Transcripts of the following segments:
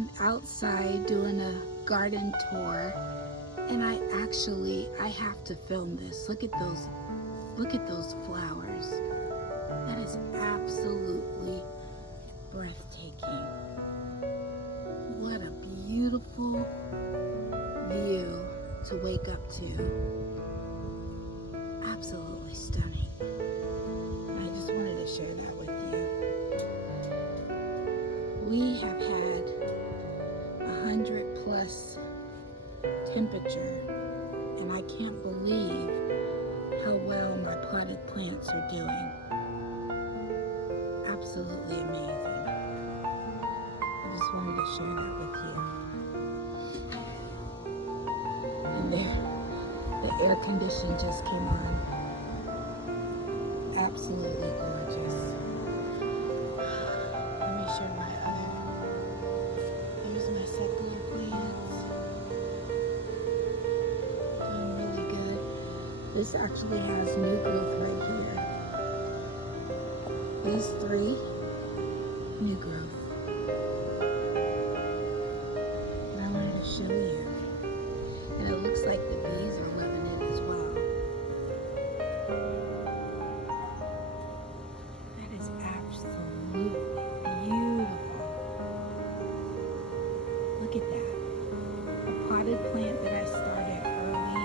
I'm outside doing a garden tour, and I have to film this. Look at those flowers. That is absolutely breathtaking. What a beautiful view to wake up to. Absolutely stunning. I just wanted to share that with you. We have had 100 plus temperature, and I can't believe how well my potted plants are doing. Absolutely amazing. I just wanted to share that with you. And there, the air condition just came on. Absolutely gorgeous. Let me show there's my succulent plants. Doing really good. This actually has new growth right here. These 3, new growth. And I wanted to show you. And it looks like the bees are loving it as well. That is absolutely beautiful. Look at that. A potted plant that I started early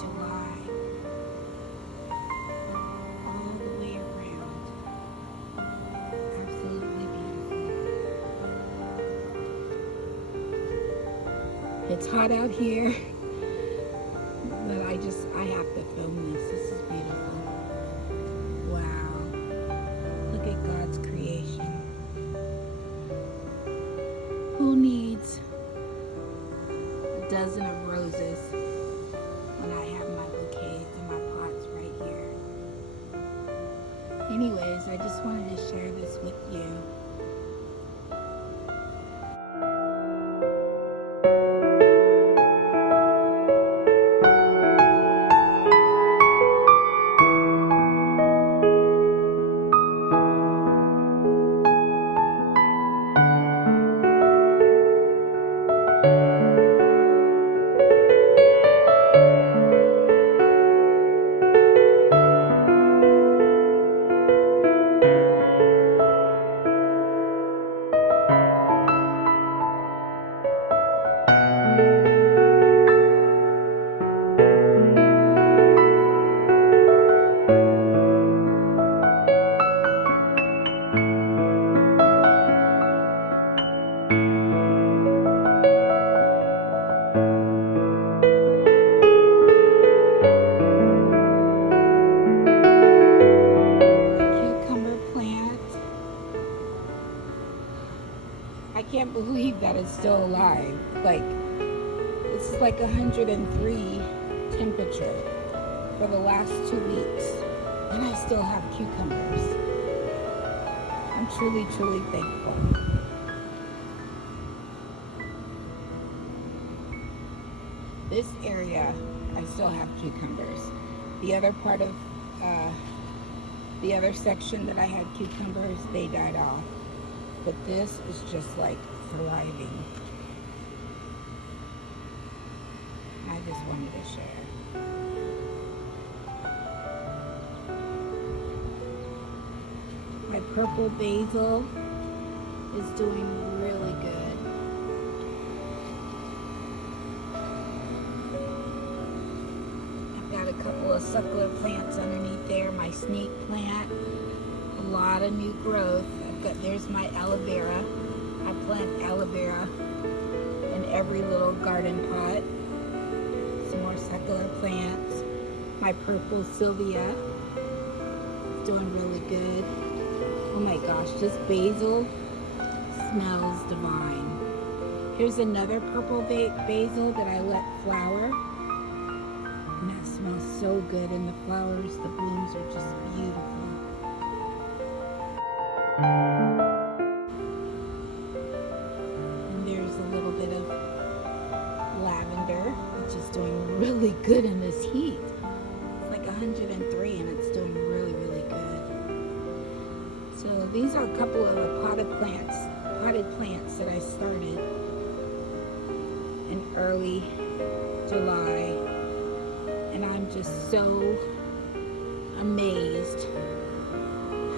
July. All the way around. Absolutely beautiful. It's hot out here, but I have to film this. This is beautiful. Wow. Look at God's creation. Who needs a dozen of roses when I have my bouquets and my pots right here? Anyways, I just wanted to share this with you. I can't believe that it's still alive. Like, this is like 103 temperature for the last 2 weeks, and I still have cucumbers. I'm truly, truly thankful. This area, I still have cucumbers. The other part of the other section that I had cucumbers, they died off. But this is just like thriving. I just wanted to share. My purple basil is doing really good. I've got a couple of succulent plants underneath there. My snake plant, a lot of new growth. There's my aloe vera. I plant aloe vera in every little garden pot. Some more succulent plants. My purple salvia is doing really good. Oh my gosh, this basil smells divine. Here's another purple basil that I let flower. And that smells so good. And the flowers, the blooms are just beautiful. And there's a little bit of lavender, which is doing really good in this heat. It's like 103 and it's doing really, really good. So these are a couple of potted plants potted plants that I started in early July, and I'm just so amazed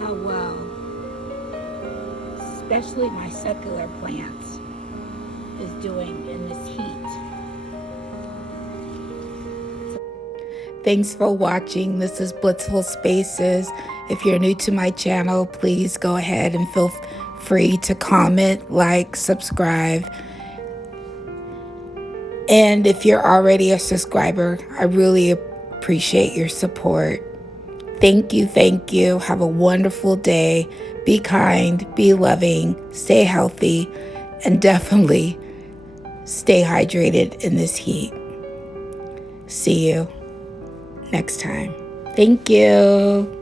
how well, especially my succulent plants, is doing in this heat. Thanks for watching. This is Blissful Spaces. If you're new to my channel, please go ahead and feel free to comment, like, subscribe. And if you're already a subscriber, I really appreciate your support. Thank you, thank you. Have a wonderful day. Be kind, be loving, stay healthy, and definitely stay hydrated in this heat. See you next time. Thank you.